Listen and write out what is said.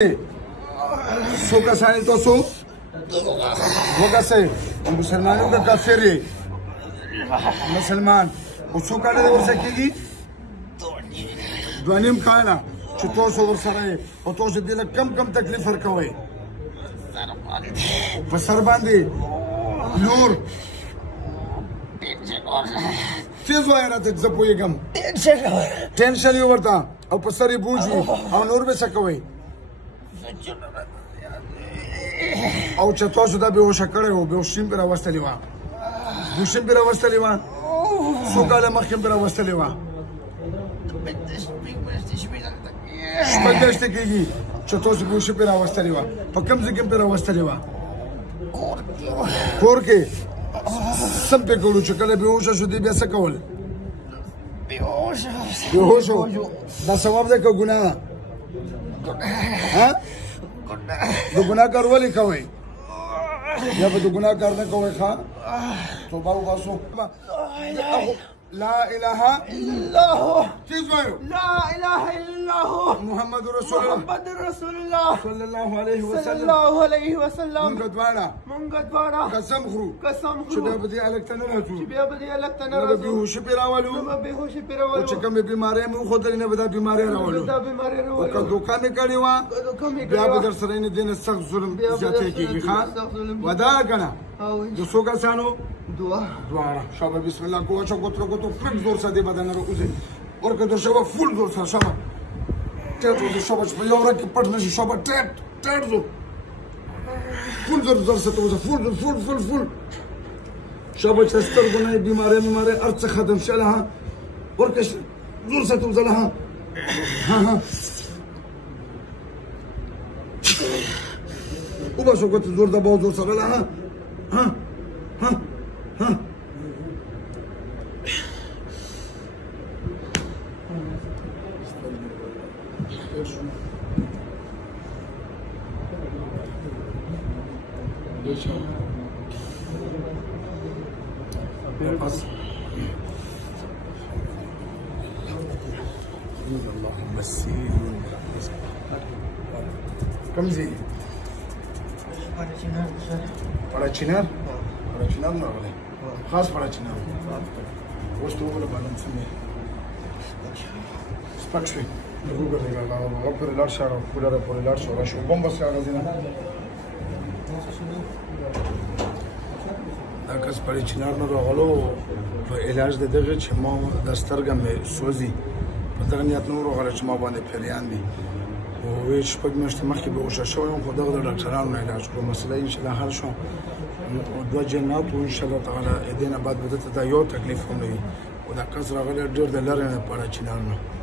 सो का साइन तो सो वो कैसे मुसलमानों का काफिर है मुसलमान उसको काटे दे सकेगी द्वानिम खाना चुतो सो वर्षा है और तो से दिल कम कम तकलीफ फर्क हुए बसर बांधी नूर तेज वायर आते जब वो ये कम टेंशन ही उबरता और पसरी बूझी और नूर में सकवे او چې تاسو دا به وشه کړی وو بېهوشي هم پرې راوستلې وه بېهوشي هم پرې راوستلې وه څو کاله مخکې هم پرې راوستلې وه شپږ میاشتې کېږي چې تاسو بېهوشي پرې راوستلې وه په کوم ځای کې هم پرې راوستلې وه کور کې څه پې کړو چې کله بېهوشه شو دې بیا څه کول بېهوش و دا ثواب دی که ګناه د ګناه کار ولې کوئ یا به د ګناه کار نه کوئ ښه توبه وباسو لا اله الا الله تیز وایو لا اله الا الله محمد رسول الله صلی الله علیه وسلم مونږ دواړه قسم خورو چې بیا به دې هلک ته نه راځو نه به بېهوشي پرې راولو او چې کومې بیمارۍ مې وښودلې نه به دا بیمارۍ راولو او که دوکه مې کړې وه بیا به در سره یې دې نه سخت ظلم زیاتی کېږي ښه ودا که نه د څو کسانو دواړه شابه بسم الله کو اچھا کوترو کوترو کلک زور سره دې بدن راوځي ورکه د شابه فول زور سره شابه ټیټ وځي شابه چې په یو ورځ کې پټ نه شي شابه ټیټ زور فول زور سره وځي فول شابه چې سترګو نه بیمارۍ هر څه ختم شي ها ورکه زور سره وځه ها وباسو کوترو زور دباو زور سره ها कम जी पड़ा चिनार ना वाले खास पड़ा चिनार वो तो वाला बालम से में स्पक्ष में लोगों का देखा लाओ वो पूरे लाट शार पूरे लाट शार शो बम बस का गज़िना दाकस पड़ी चिनार ना वालो तो इलाज दे देगा चमा दस्तर का में सोजी पता नहीं अपनों रो वाले चमा बाने फेरियान भी وویش پک مشت مخی به اوشه شویم خدا در دکتران علاج کنم مسئله ان شاء الله حل شو دو جنات و ان شاء الله تعالی ایدینا بعد بدت تا یو تکلیف هم نوی و دا کس راغلی ډیر د لرنه پاره چینار نه